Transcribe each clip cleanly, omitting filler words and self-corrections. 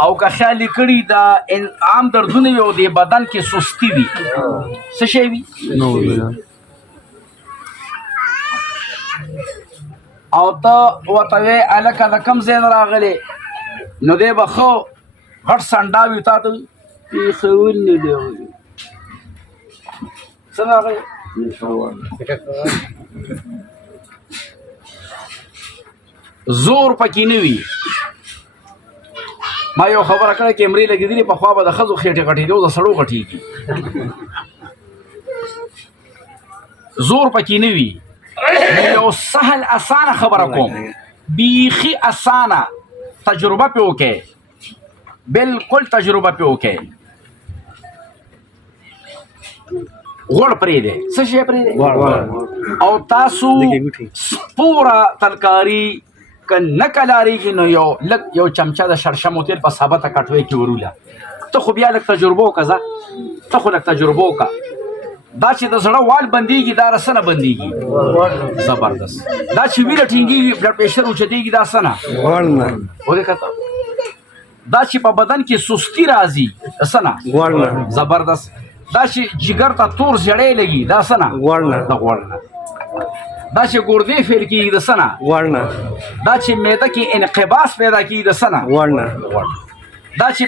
او که خیال کړي دا عام دردونه وي او د بدن کې سستی وي څه شی وي او ته ورته وې هلکه د کوم ځای نه راغلې نو دی به ښه غټ سنډا وي تا ته پېښور نه دی راغلی څه راغلی زور پکې نه وي ما یو خبره کړه کیمرې لګېدلې پخوا به د ښځو خېټې غټېدې او د سړو غټېږي زور پکې نه وي یو سهل اسانه خبره کوم بیخي اسانه تجربه پې وکړئ بالکل تجربه پې وکړئ غوړ پرېږدئ څه شی پرېږدئ او تاسو پوره ترکاري که نه کلاریږي نو یو چمچه د شړشمو تیل په ثابته کټوۍ کې وروله ته خو بیا لږ تجربه وکړه ځه ته خو لږ تجربه وکړه دا چې د زړه وال بندېږي دا څه نه بندېږي زبردست دا چې وینه ټینګېږي بلډ پریشر اوچتېږي دا څه نه ودې کته دا چې په بدن کې سستی راځي څه نه زبردست دا چې جګر ته تور زړی لګي دا څه نه د غوړ نه دا چې ګردې فیل کېږي د څه نه دا چې معده کې انقباس پیدا کېږي د څه نه دا چې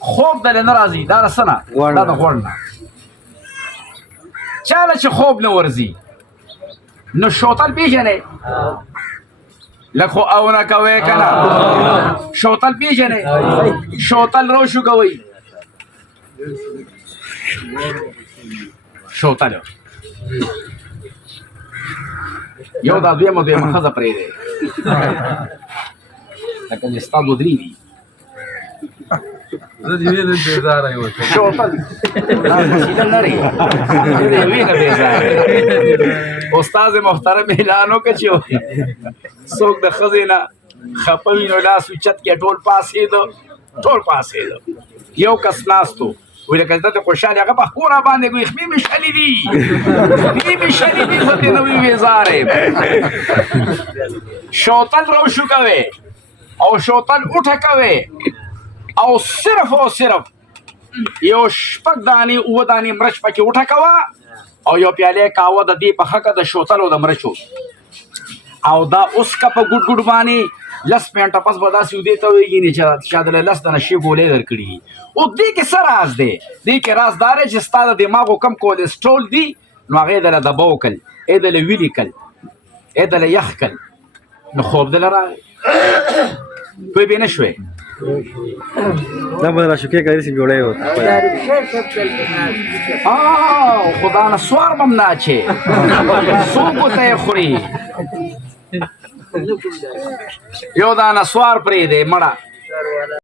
خوب دلې نه راځي دا د څه نه دا د غوړ نه چاله چې خوب نه ورځي نو شوتل پېژنئ لږ خو اونه کوئ که نه شوتل پېژنئ شوتل روشو کوئ شوتل یو دا دویمه ښځه پرېږدئ لکه چې ستا دوه درې دي شوتل لري وینه بېزاره استاد محترم اعلان وکړه چې څوک د ښځې نه خفه وي نو لاس اوچت کړي ټول پاسېده یو کس ناست و وی لکه زه ته خوشحال هغه په خپو را باندې ګوي خپې مې شلي دي زه دې نه وي بېزاره یم شوتل روشو کوئ او شوتل اوټه کوئ او صرف یو شپږ دانې اووه دانې مرچ پکې وټه کوه او یو پیالې قهوه د دې پخه که د شوتل او د مرچو او دا اوس که په ګوډ ګوډ باندې لس پینټه پس به داسې ودې ته ویږي نه چې شاید له لس دانه شی ګولې درکړي دي او دې کې څه راز دی دې کې راز دا دی چې ستا د دماغو کم کولسټرول دي نو هغې دله دبه وکړل ای دله ویلې کړل ای دله یخ کړل نو خوب دله راغی پوه پې نه شوې دا به راشوکې کاری سي جوړی و خدا نه سوار بم نه اچې څوک ورته یې خوري یو دانه سوار پرېږدی مړه